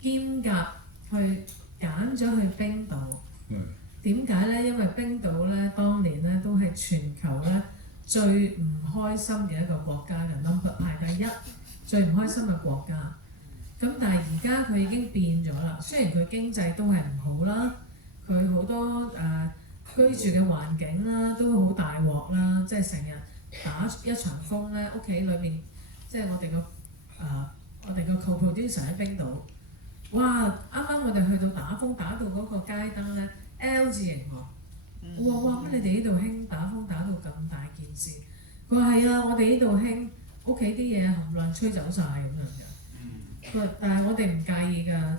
兼夾去揀咗去冰島。點解咧？因為冰島咧當年咧都係全球咧最唔開心嘅一個國家嘅 number 排第一，最唔開心嘅國家。咁但係而家佢已經變咗啦，雖然佢經濟都係唔好啦，佢好多居住嘅環境啦都好大鑊啦，即係成日打一場風咧，屋企裏面即係我哋個 co-producer 喺冰島，哇！啱啱我哋去到打風打到嗰個街燈咧 L 字形喎，我話哇乜你哋呢度興打風打到咁大件事？佢話係啊，我哋呢度興屋企啲嘢冚唪唥吹走晒咁樣嘅。佢話但係我哋唔介意㗎，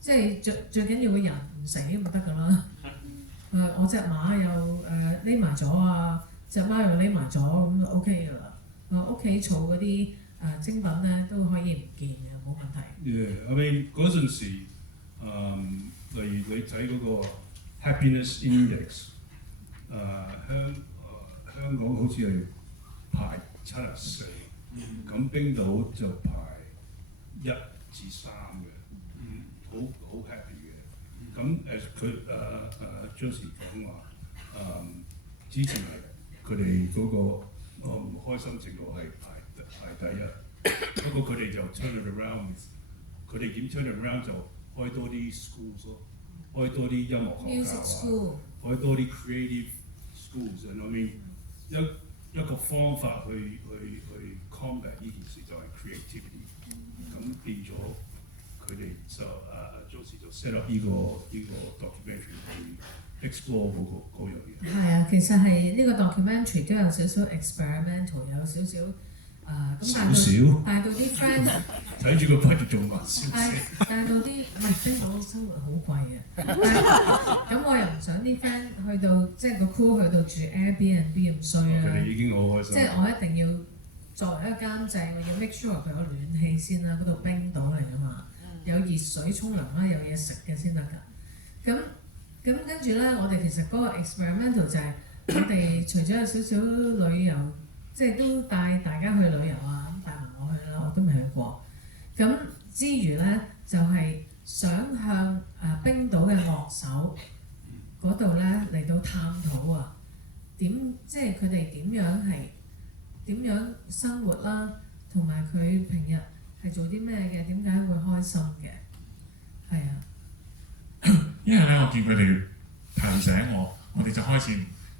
即係最緊要個人唔死咪得㗎啦。我隻馬又匿埋咗啊，隻貓又匿埋咗咁就 OK 㗎啦。屋企儲嗰啲精品咧都可以唔見嘅，冇問題。I mean 嗰陣時，例如你睇嗰個 happiness index， 香港好似係排74，咁冰島就排1至3嘅，好 happy 嘅。咁佢張時講話之前佢哋嗰個唔開心程度係排第一，不過佢哋就 turn it around， 佢哋點 turn it around 就開多啲 schools 咯，開多啲音樂學校啊，開多啲 creative schools。I mean 一個方法去 combat 呢件事就係 creativity， 咁變咗佢哋就Josie 就 set up 呢個 documentary 去 explore 嗰樣嘢。係啊，其實係呢個 documentary 都有少少 experimental， 有少少咁帶到啲 friend 睇住個 budget 做埋少少。帶到啲唔係冰島生活好貴嘅，咁我又唔想啲 friend 去到即係個 crew 去到住 Airbnb 咁衰啦。佢哋已經好開心。即係我一定要作為一個監製，我要 make sure 佢有暖氣先啦，嗰度冰島嚟㗎嘛，有熱水沖涼啦，有嘢食嘅先得㗎。咁跟住咧，我哋其實嗰個 experimental 就係我哋除咗有少少旅遊。即係都帶大家去旅遊啊，咁帶埋我去啦，我都未去過。咁之餘咧，就係想向冰島嘅樂手嗰度咧嚟到探討啊，即係佢哋點樣生活啦，同埋佢平日係做啲咩嘅，點解會開心嘅？係啊。因為咧，我見佢哋提醒我哋就開始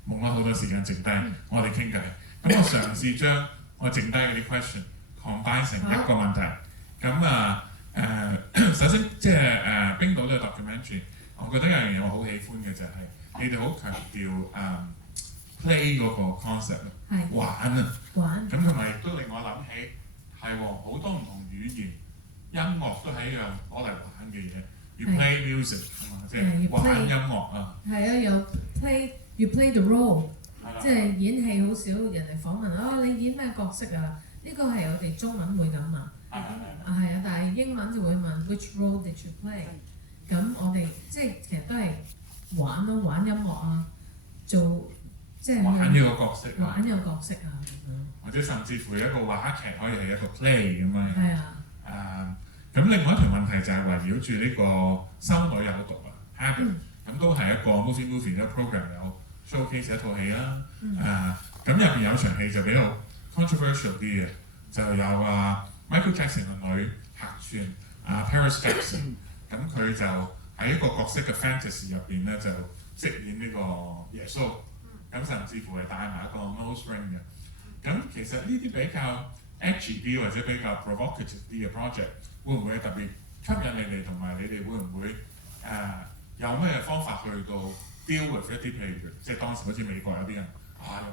冇咗好多時間剩低，我哋傾偈。咁我嘗試將我剩低嗰啲 question combine 成一個問題。咁首先即係冰島嘅 documentary， 我覺得有樣嘢我好喜歡嘅就係你哋好強調play 嗰個 concept， 玩啊。咁同埋亦都令我諗起係喎，好多唔同語言音樂都係一樣攞嚟玩嘅嘢。You play music 係嘛，即係玩音樂啊。係啊，有 you play the role。即係演戲好少人哋訪問啊，你演咩角色啊？呢個係我哋中文會咁問，係啊，但係英文就會問 which role did you play？ 咁我哋即係其實都係玩咯，玩音樂啊，做即係玩呢個角色，玩呢個角色啊咁樣。或者甚至乎一個話劇可以係一個 play 咁樣。係啊。咁另外一條問題就係圍繞住呢個修女有毒啊 habit， 咁都係一個 movie 嘅 program 有。showcase 一套戲啦，咁入邊有場戲就比較 controversial 啲嘅，就有Michael Jackson 嘅女客串Paris Jackson， 咁佢就喺一個角色嘅 fantasy 入邊咧就飾演呢個耶穌，咁甚至乎係戴埋一個 nose ring 嘅。咁其實呢啲比較 edgy 啲或者比較 provocative 啲嘅 project， 會唔會特別吸引你哋，同埋你哋會唔會有咩方法去到deal with 一啲譬如即係當時好似美國有啲人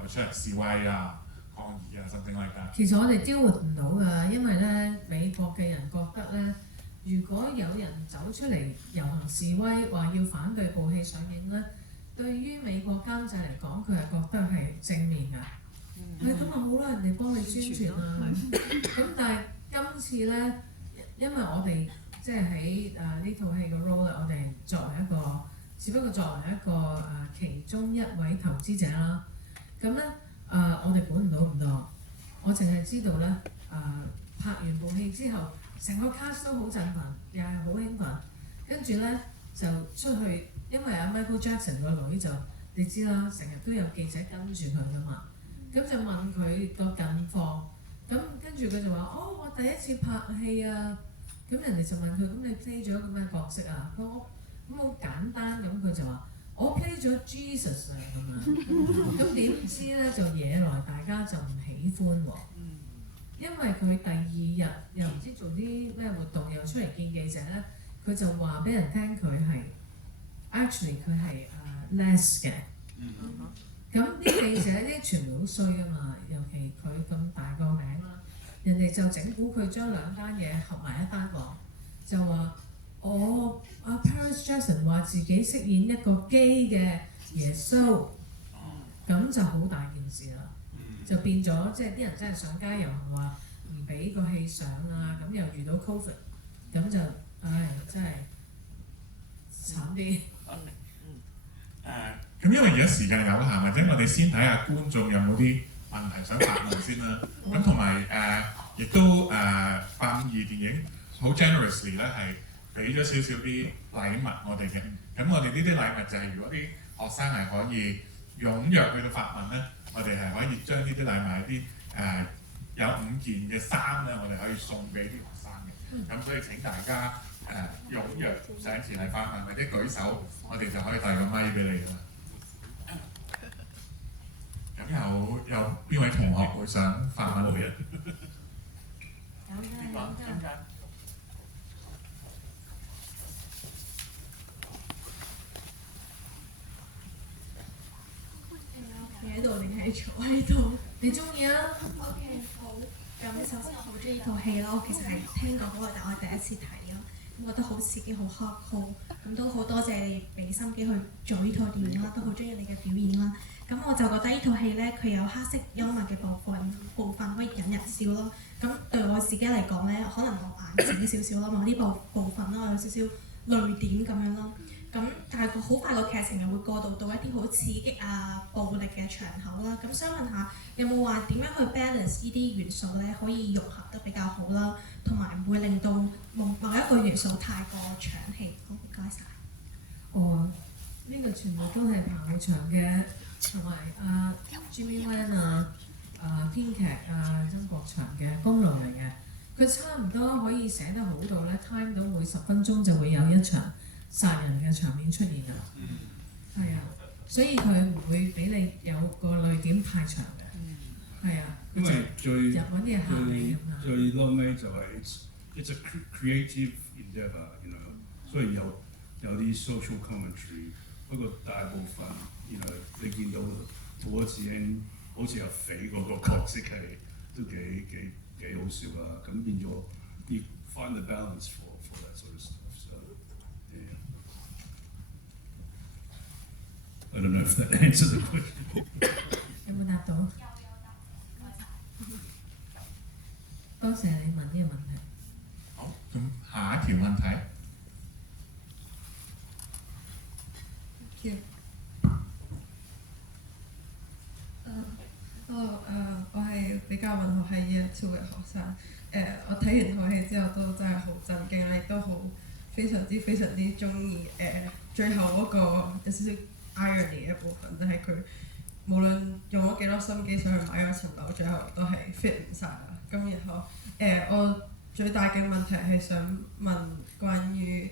又出嚟示威啊、抗議啊，something like that。其實我哋 deal with 唔到㗎，因為咧美國嘅人覺得咧，如果有人走出嚟遊行示威，話要反對部戲上映咧，對於美國監製嚟講，佢係覺得係正面㗎。咁啊好啦，人哋幫你宣傳啊。咁但係今次咧，因為我哋即係喺呢套戲嘅 role 咧，我哋作為一個。只不過作為一個其中一位投資者啦，咁咧我哋管唔到咁多，我淨係知道咧拍完部戲之後，成個 cast 都好振奮，又係好興奮，跟住咧就出去，因為阿 Michael Jackson 個女就你知啦，成日都有記者跟住佢噶嘛，咁就問佢個近況，咁跟住佢就話：哦，我第一次拍戲啊！咁人哋就問佢：咁你 play 咗個咩角色啊？佢話咁好簡單，咁佢就話：我 play 咗 Jesus 啊咁樣。咁點知咧就惹來大家就唔喜歡喎，因為佢第二日又唔知做啲咩活動，又出嚟見記者咧，佢就話俾人聽佢係 actually 佢係less 嘅。咁啲記者啲傳媒好衰㗎嘛，尤其佢咁大個名啦，人哋就整蠱佢將兩單嘢合埋一單講，就話我阿 Paris Jackson 話自己飾演一個基嘅耶穌，咁就好大件事啦，就變咗即係啲人真係上街遊行話唔俾個戲上啊，咁又遇到 Covid， 咁就唉真係慘啲。咁因為而家時間有限，或者我哋先睇下觀眾有冇啲問題想發問先啦。咁同埋亦都852電影好 generously 咧係俾咗少少啲禮物我哋嘅。咁我哋呢啲禮物就係如果啲學生係可以踴躍去到發問咧，我哋係可以將呢啲禮物啲有5件嘅衫咧，我哋可以送俾啲學生嘅。咁所以請大家踴躍上前嚟發問或者舉手，我哋就可以遞個咪俾你啦。咁有邊位同學會想發問嘅？邊個？中間。企喺度定係坐喺度？你中意啊 ？OK， 好。咁首先我好中意呢套戲啦，我其實係聽過好耐，但我係第一次睇啦，咁覺得好刺激，好 hardcore，咁都好多謝你俾心機去做呢套電影啦，都好中意你嘅表演啦。咁我就覺得呢套戲咧，佢有黑色幽默嘅部分可以引人笑咯。咁對我自己嚟講咧，可能我眼淺少少啦，某啲部分啦，我有少少淚點咁樣咯。咁但係好快個劇情又會過渡到一啲好刺激啊、暴力嘅場口啦。咁想問下，有冇話點樣去 balance 呢啲元素咧，可以融合得比較好啦，同埋唔會令到某一個元素太過搶戲？好，唔該晒。哦，呢個全部都係彭浩翔嘅，同埋Jimmy Wan 編劇曾國祥嘅功勞嚟嘅。佢差唔多可以寫得好到咧 time 到每10分鐘就會有一場殺人嘅場面出現㗎啦。係啊，所以佢唔會俾你有個淚點太長嘅。係啊，因為最揾啲嘢嚇你咁啊。最撈尾就係 it's a creative endeavour，所以有啲 social commentary， 不過大部分你見到陶子英好似阿肥嗰個角色係都幾好笑啦，咁變咗要 find the balance for that sort of stuff。So yeah. I don't know if that answers the question。有冇答到？多謝你問呢個問題。好，咁下一條問題。我係比較文學系 Year 2嘅學生。我睇完套戲之後都真係好震驚啦，亦都好非常之中意最後嗰個有少少 irony 嘅部分，就係佢無論用咗幾多心機想去買嗰層樓，最後都係 fit 唔晒啦。咁然後我最大嘅問題係想問關於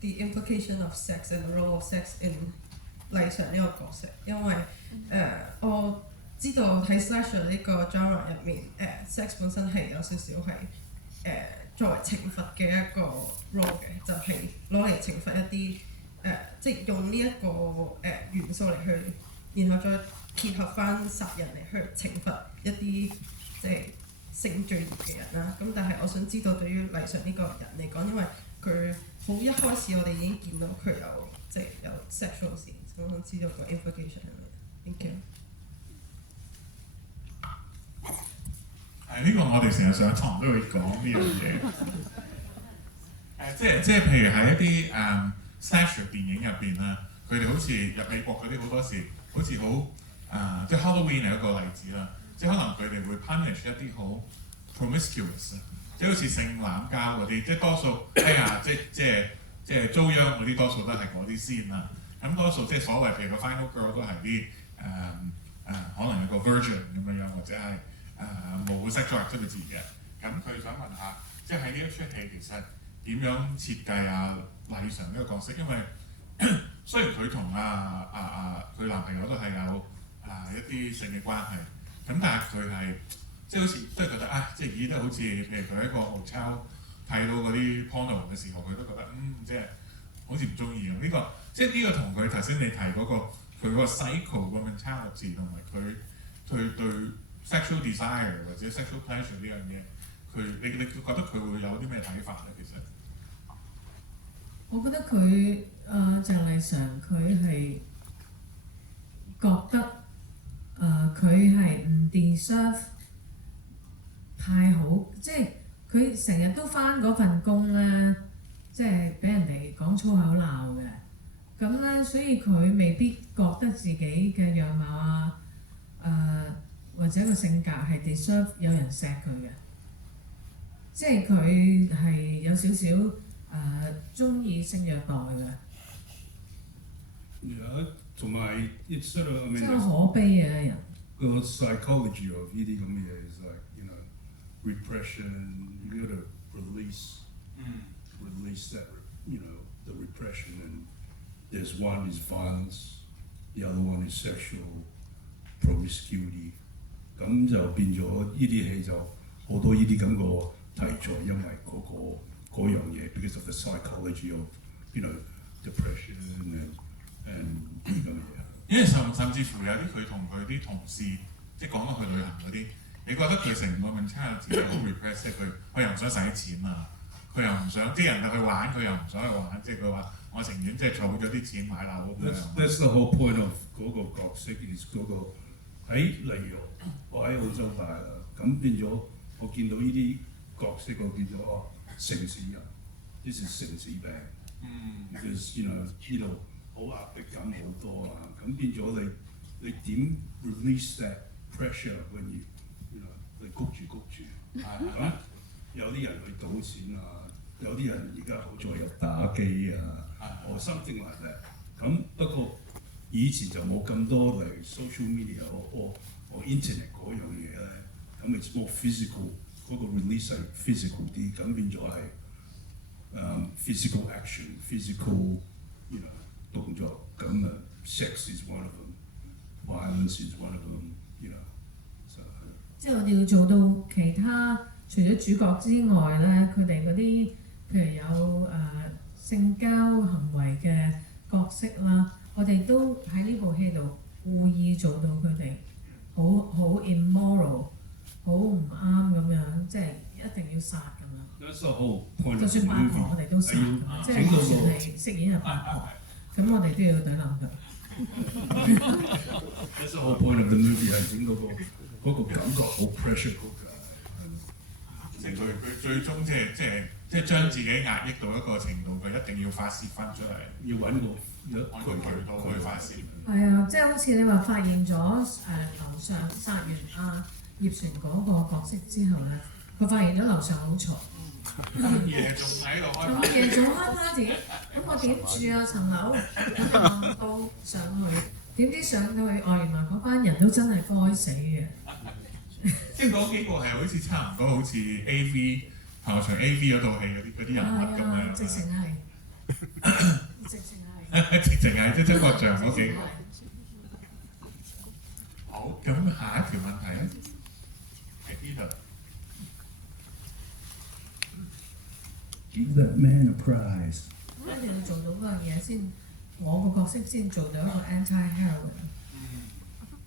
the implication of sex and the role of sex in 麗常呢個角色，因為我知道喺 slasher 呢個 genre 入面，sex 本身係有少少係作為懲罰嘅一個 role 嘅，就係攞嚟懲罰一啲即係用呢一個元素嚟去，然後再結合翻殺人嚟去懲罰一啲即係性罪孽嘅人啦。咁但係我想知道對於麗常呢個人嚟講，因為佢好一開始我哋已經見到佢有即係有 sexual scene，我想知道個 implication 係咩 ？Thank you。呢個我哋成日上堂都會講呢樣嘢。即係譬如喺一啲slasher 電影入邊啦，佢哋好似入美國嗰啲好多時，好似好即係 Halloween 係一個例子啦。即係可能佢哋會 punish 一啲好 promiscuous，即係好似性濫交嗰啲，即係多數即係遭殃嗰啲多數都係嗰啲先啦。咁多數即係所謂譬如個 final girl 都係啲可能有個 virgin 咁樣，或者係冇 sexual activity 嘅。咁佢想問下，即係喺呢一出戲其實點樣設計禮常呢個角色？因為雖然佢同佢男朋友都係有一啲性嘅關係，咁但係佢係即係好似都係覺得即係咦都好似譬如佢喺個 hotel 睇到嗰啲 porno 嘅時候，佢都覺得即係好似唔中意呢個，即係呢個同佢頭先你提嗰個佢嗰個 cycle 個 mentality 同埋佢對 sexual desire 或者 sexual pleasure 呢樣嘢，你覺得佢會有啲咩睇法咧？其實我覺得佢鄭麗常佢係覺得佢係唔 deserve 太好，即係佢成日都返嗰份工咧，即係俾人哋講粗口鬧嘅，咁咧所以佢未必覺得自己嘅樣貌或者個性格係 deserve 有人錫佢嘅，即係佢係有少少中意性虐待嘅。同埋 it's sort of I mean 真係好可悲嘅人。個 psychology of 呢啲咁嘅嘢 is like repression. You gotta release that the repression, and there's one is violence, the other one is sexual promiscuity. 咁就變咗呢啲戲就好多呢啲咁個題材，因為嗰樣嘢 because of the psychology of depression and 咁嘅嘢。因為甚至乎有啲佢同佢啲同事即係講到去旅行嗰啲，你覺得佢成個 mentality 好 repress， 即係佢又唔想使錢啊，佢又唔想啲人去玩，佢又唔想去玩，即係佢話我情願即係儲咗啲錢買樓咁樣。That's the whole point of 嗰個角色 is 嗰個喺例如我喺澳洲大啦，咁變咗我見到呢啲角色，我見咗城市人，呢是城市病。because 呢度好壓迫感好多啊，咁變咗你點 release that pressure when you 你谷住，咁有啲人去賭錢啊，有啲人而家好在有打機啊，or something like that。咁不過以前就冇咁多嚟 social media or internet 嗰樣嘢咧，咁 it's more physical， 嗰個 release 係 physical 啲，咁變咗係physical action，physical 動作，咁sex is one of them，violence is one of them，即係我哋要做到其他，除咗主角之外咧，佢哋嗰啲譬如有性交行為嘅角色啦，我哋都喺呢部戲度故意做到佢哋好 immoral， 好唔啱咁樣，即係一定要殺咁樣。That's the whole point。就算八婆我哋都殺，即係就算係飾演係八婆，咁我哋都要懟冧佢。That's the whole point of the movie 係整到嗰個感覺好 pressure cooker。即係佢最終即係將自己壓抑到一個程度，佢一定要發泄翻出嚟，要揾個渠道去發泄。係啊，即係好似你話發現咗樓上殺完葉璇嗰個角色之後咧，佢發現咗樓上好嘈。咁夜仲喺度開 party， 咁夜仲開 party， 咁我點住層樓？咁行到上去，點知上到去原來嗰班人都真係該死嘅。即係嗰幾個係好似差唔多好似 AV 頭場 AV 嗰套戲嗰啲人物咁樣。直情係，直情係即係個像嗰幾個。好，咁下一條問題咧，喺呢度。Give that man a prize。一定要做到嗰樣嘢先，我個角色先做到一個 anti-hero。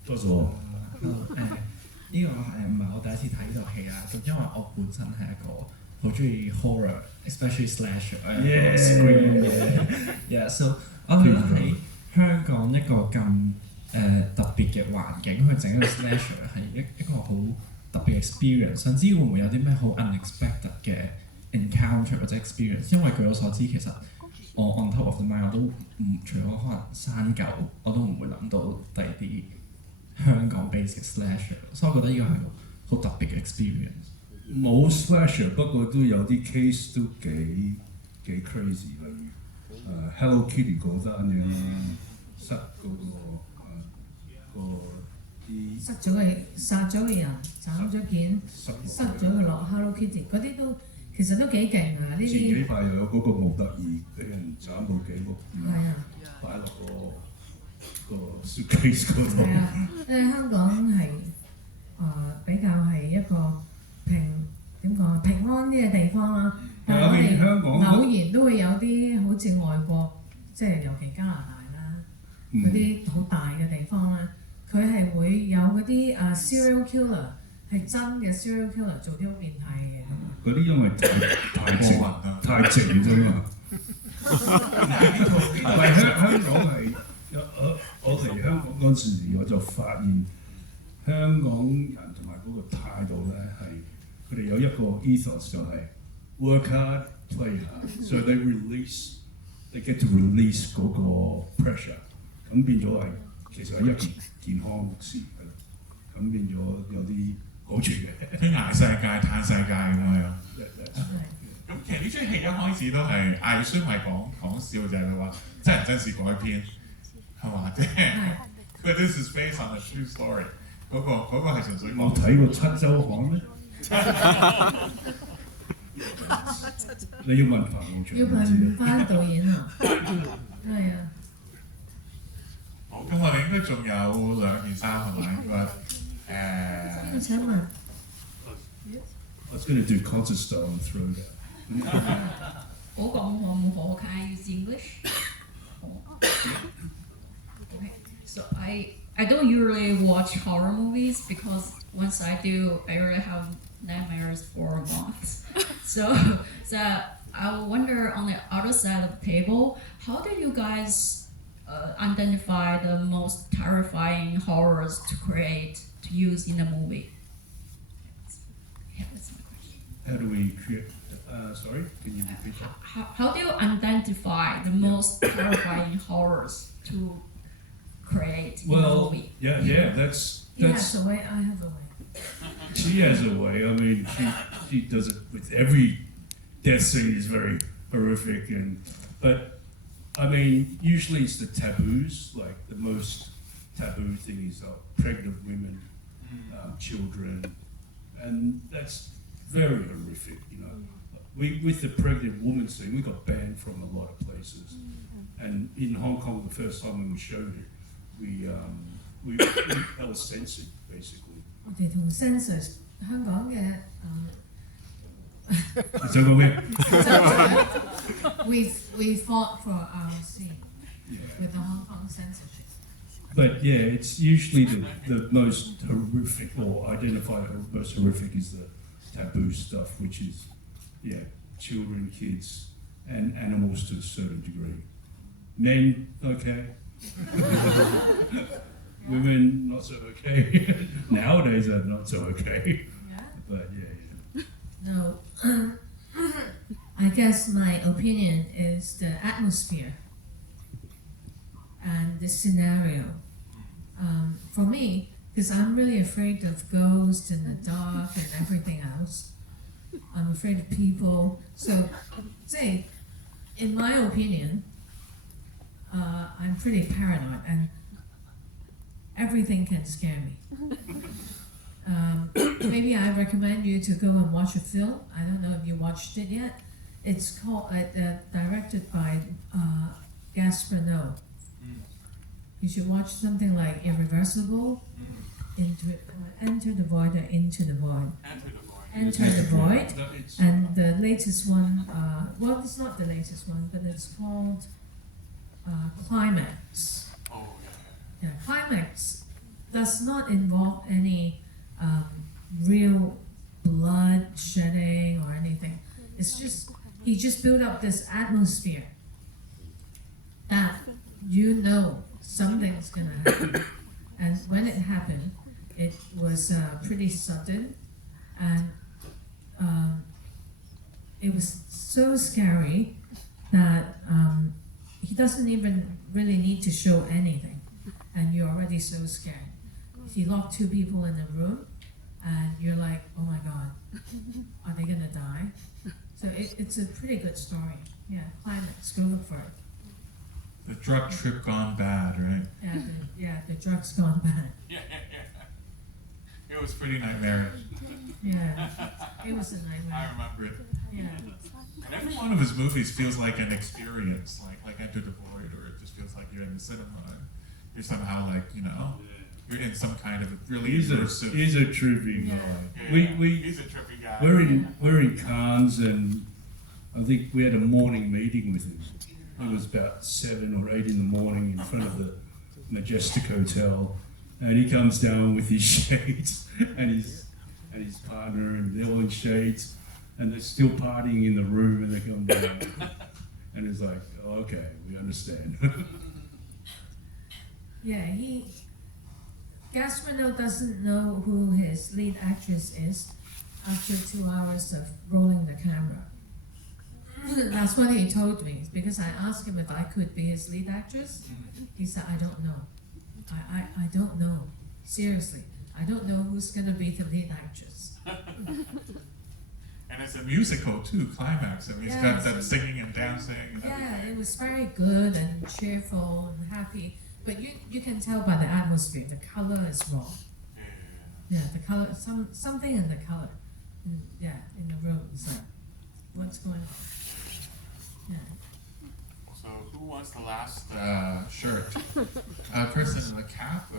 多謝。呢個唔係我第一次睇呢套戲啦，咁因為我本身係一個好中意 horror，especially slasher，scream 嘅，so 我覺得喺香港一個咁特別嘅環境去整一個 slasher 係一個好特別嘅 experience， 想知會唔會有啲咩好 unexpected 嘅 encounter 或者 experience？ 因為據我所知，其實我 on top of the mind 我都除咗可能山狗，我都唔會諗到第二啲香港 base 嘅 slasher， 所以我覺得呢個係好特別嘅 experience。冇 slasher，不過都有啲 case 都幾 crazy，例如Hello Kitty 嗰單嘢啦，塞嗰個啲塞咗嘅殺咗嘅人，斬咗件，塞咗佢落 Hello Kitty，嗰啲都其實都幾勁啊！呢前啲幾排又有嗰個模特兒俾人斬部紀錄，係啊，擺落個 suitcase 嗰度。係啊，香港係比較係一個點講平安啲嘅地方啦。但係我哋香港偶然都會有啲好似外國，即係尤其加拿大啦，嗰啲好大嘅地方啦，佢係會有嗰啲serial killer 係真嘅 serial killer 做啲好變態嘅嘢。嗰啲因為太靜啫嘛。但係香港係我嚟香港嗰陣時，我就發現香港人同埋嗰個態度咧係佢哋有一個 ethos 就係 work hard play hard，so they get to release 嗰個 pressure， 咁變咗係其實係一件健康事嘅，咁變咗有啲好處嘅。即捱世界、嘆世界咁樣。咁其實呢出戲一開始都係藝術係講笑，就係佢話真人真事改編係嘛？即係佢 This is based on a true story。嗰個係純粹我睇過七週刊咩？你要問彭浩翔，要問翻導演啊，係啊。好，咁我哋應該仲有2件衫係咪？我請問。I was going to do concert style and throw that. 我講可 can I use English? Okay. So I don't usually watch horror movies because once I do, I really have nightmares for months. So I wonder on the other side of the table, how do you guys identify the most terrifying horrors to create, to use in a movie? Yeah, that's my question. How do we create? Sorry, can you repeat that? How do you identify the most terrifying horrors to create in a movie? Yeah, that's. He has a way, I have a way. She has a way. I mean, she does it with every death scene is very horrific, but I mean, usually it's the taboos. Like the most taboo thing is pregnant women, children, and that's very horrific. You know, with the pregnant woman scene, we got banned from a lot of places, and in Hong Kong, the first time when we showed it, that was censored basically. 我哋同 censors 香港嘅你想講咩？ we fought for our scene with the Hong Kong censorship. But yeah, it's usually the most horrific or identified most horrific is the taboo stuff, which is children, kids, and animals to a certain degree. Men, okay. Women, not so okay. Nowadays, are not so okay. Yeah. But yeah. No, I guess my opinion is the atmosphere and the scenario. For me, because I'm really afraid of ghosts and the dark and everything else. I'm afraid of people. So, say, in my opinion, I'm pretty paranoid and everything can scare me. Maybe I recommend you to go and watch a film. I don't know if you watched it yet. It's called directed by Gaspar Noé. You should watch something like Irreversible, Enter the Void or Into the Void. Enter the Void. And the latest one, well, it's not the latest one, but it's called Climax. Yeah, Climax does not involve any real blood shedding or anything. It's just, he just built up this atmosphere that you know something's gonna happen. And when it happened, it was pretty sudden, and it was so scary that he doesn't even really need to show anything, and you're already so scared. He locked 2 people in a room, and you're like, oh my god, are they gonna die? So it's a pretty good story. Yeah, climax. Go look for it. The drug trip gone bad, right? The drugs gone bad. It was pretty nightmarish. Yeah, it was a I nightmare. remember it. Yeah, And every one of his movies feels like an experience, like Enter the Void, or it just feels like you're in the cinema. And you're somehow like, you're in some kind of a really immersive. He's a trippy guy. He's a trippy guy. We're in Cannes, and I think we had a morning meeting with him. It was about 7 or 8 in the morning in front of the Majestic Hotel, and he comes down with his shades and his partner, and they're all in shades, and they're still partying in the room, and they come down, and it's like, oh, okay, we understand. yeah. Gasparino doesn't know who his lead actress is after 2 hours of rolling the camera. That's what he told me, because I asked him if I could be his lead actress. He said, I don't know. I don't know. Seriously, I don't know who's going to be the lead actress. And it's a musical too, climax. I mean, it's got that singing and dancing. And everything. It was very good and cheerful and happy. But you can tell by the atmosphere, the color is wrong. Yeah, the color, something in the color. In the room. It's like, what's going on? Yeah. So who wants the last shirt? Person in the cap.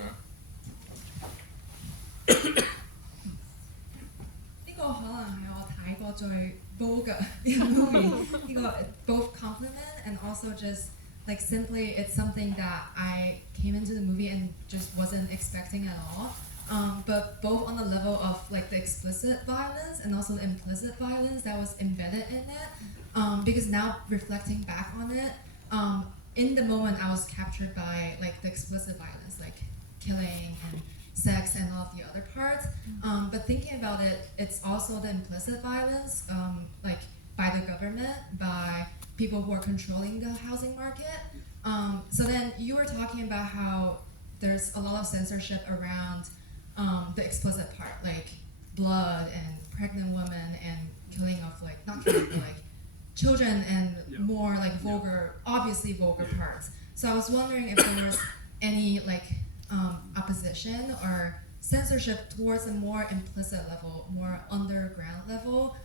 呢個可能係我睇過最 bold 嘅呢個 movie， 呢個 both compliment and also just like simply it's something that I came into the movie and just wasn't expecting at all. But both on the level of like the explicit violence and also the implicit violence that was embedded in it. Because now reflecting back on it, in the moment I was captured by like the explicit violence, like killing and sex and all of the other parts. But thinking about it, it's also the implicit violence, like by the government, by people who are controlling the housing market. So then you were talking about how there's a lot of censorship around the explicit part, like blood and pregnant women and killing of like, not killing, but like children and more like vulgar, obviously vulgar parts. So I was wondering if there was any like opposition or censorship towards a more implicit level, more underground level,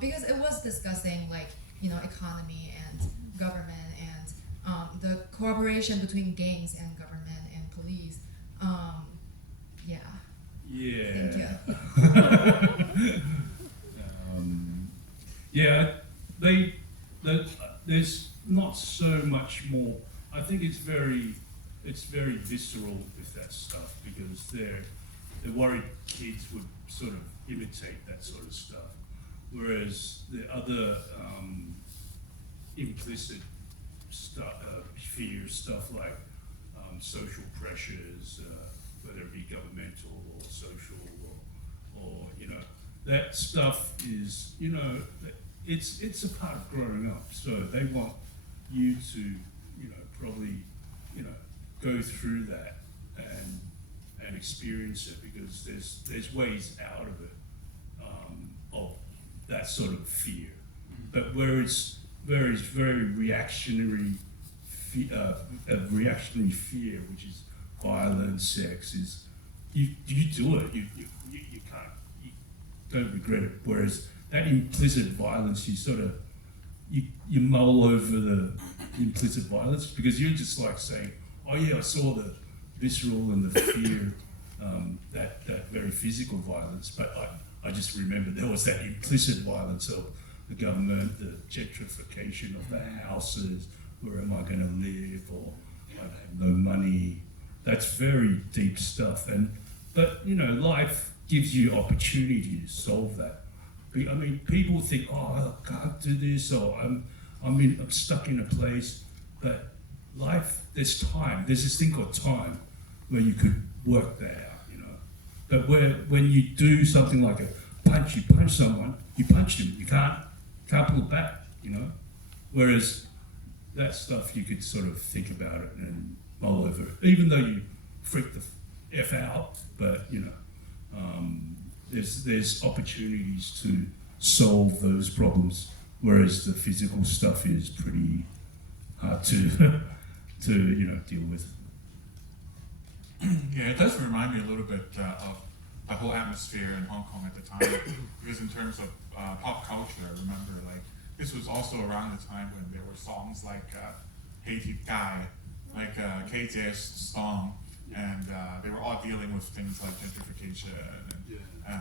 because it was discussing like, economy and government and the cooperation between gangs and government and police. Yeah. Thank you. There's not so much more. I think it's very visceral with that stuff because they're worried kids would sort of imitate that sort of stuff, whereas the other implicit fear stuff like social pressures, whether it be governmental or social or that stuff is it's a part of growing up. So they want you to probably go through that and experience it because there's ways out of it of that sort of fear. But where it's very reactionary fear, which is violence, sex, is you do it, you can't, you don't regret it. Whereas that implicit violence, you sort of you mull over the implicit violence because you're just like saying, oh yeah, I saw the visceral and the fear, that very physical violence, but I just remember there was that implicit violence of the government, the gentrification of the houses, where am I going to live, or I have no money. That's very deep stuff, but life gives you opportunity to solve that. I mean, people think, oh, I can't do this, or I'm stuck in a place, but life, there's time. There's this thing called time where you could work that out, But when you do something like you punch someone, you punch them. You can't pull it back, Whereas that stuff you could sort of think about it and mull over it, even though you freak the F out. But there's opportunities to solve those problems, whereas the physical stuff is pretty hard to deal with. Yeah, it does remind me a little bit of the whole atmosphere in Hong Kong at the time, because in terms of pop culture, I remember like this was also around the time when there were songs like Haiti Guy, like K J's song, and they were all dealing with things like gentrification and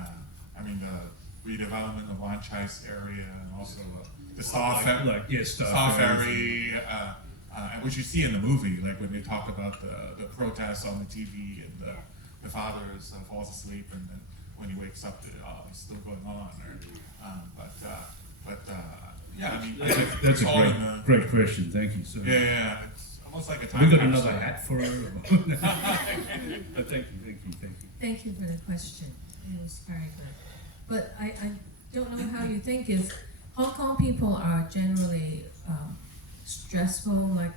I mean the redevelopment of Wan Chai's area and also the Star Ferry, which you see in the movie, like when they talk about the protests on the TV and the father falls asleep and then when he wakes up it's still going on. Yeah, I mean that's a great question. Thank you. So yeah, it's almost like a time. We got capsule. another hat for her. But thank you. Thank you for the question. It was very good. But I don't know how you think if Hong Kong people are generally stressful, like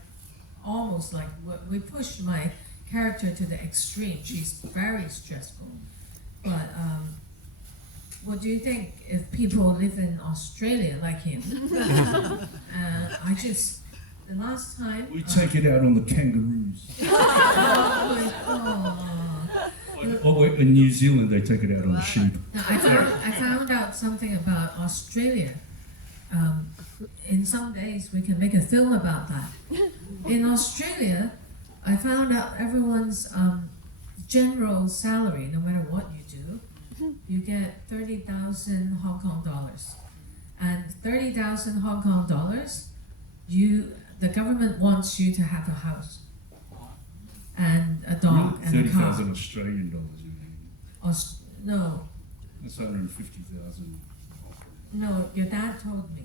almost like we push my character to the extreme. She's very stressful. But what do you think if people live in Australia like him? The last time We take it out on the kangaroos. Or in New Zealand, they take it out on the sheep. Now, I found out something about Australia. In some days, we can make a film about that. In Australia, I found out everyone's general salary, no matter what you do, you get 30,000 Hong Kong dollars. And 30,000 Hong Kong dollars, the government wants you to have a house and a dog and a car. 30,000 Australian dollars, you mean? No, That's 150,000. no, your dad told me.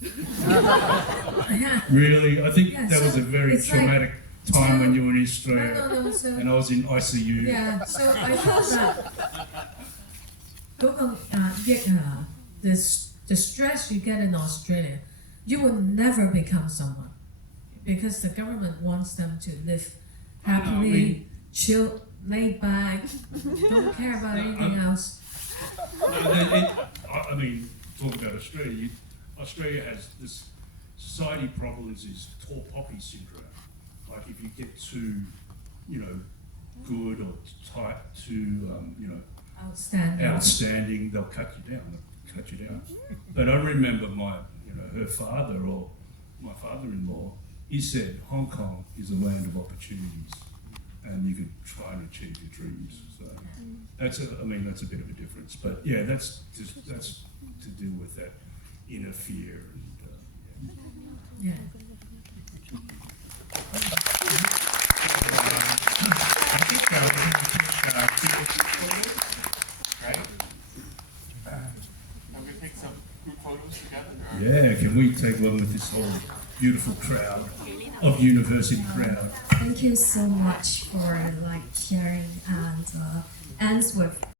Yeah. Really? I think Yeah, that was so a very it's like traumatic time when you were in Australia. No, so And I was in ICU. yeah, so I thought that the stress you get in Australia, you will never become someone because the government wants them to live happily, chill, laid back, don't care about anything else. I mean, talk about Australia. Australia has this society problem is tall poppy syndrome. Like if you get too, good or tight, too, outstanding, they'll cut you down. But I remember her father or my father-in-law, he said Hong Kong is a land of opportunities, and you can try and achieve your dreams. So that's a bit of a difference. But yeah, that's to do with that inner fear and Yeah. I think we're going to take some group photos together. yeah. Can we take one with this whole beautiful crowd of university crowd? Thank you so much for sharing and ends with